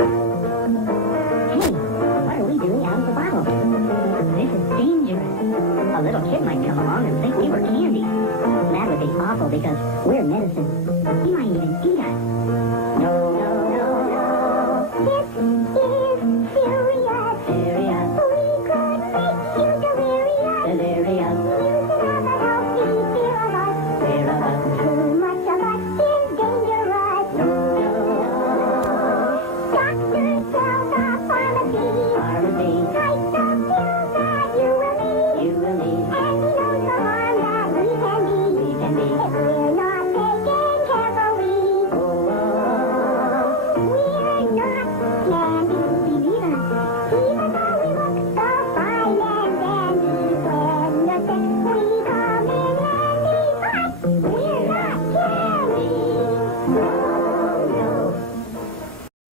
Hey, what are we doing out of the bottle? This is dangerous. A little kid might come along and think we were candy. That would be awful because we're medicine.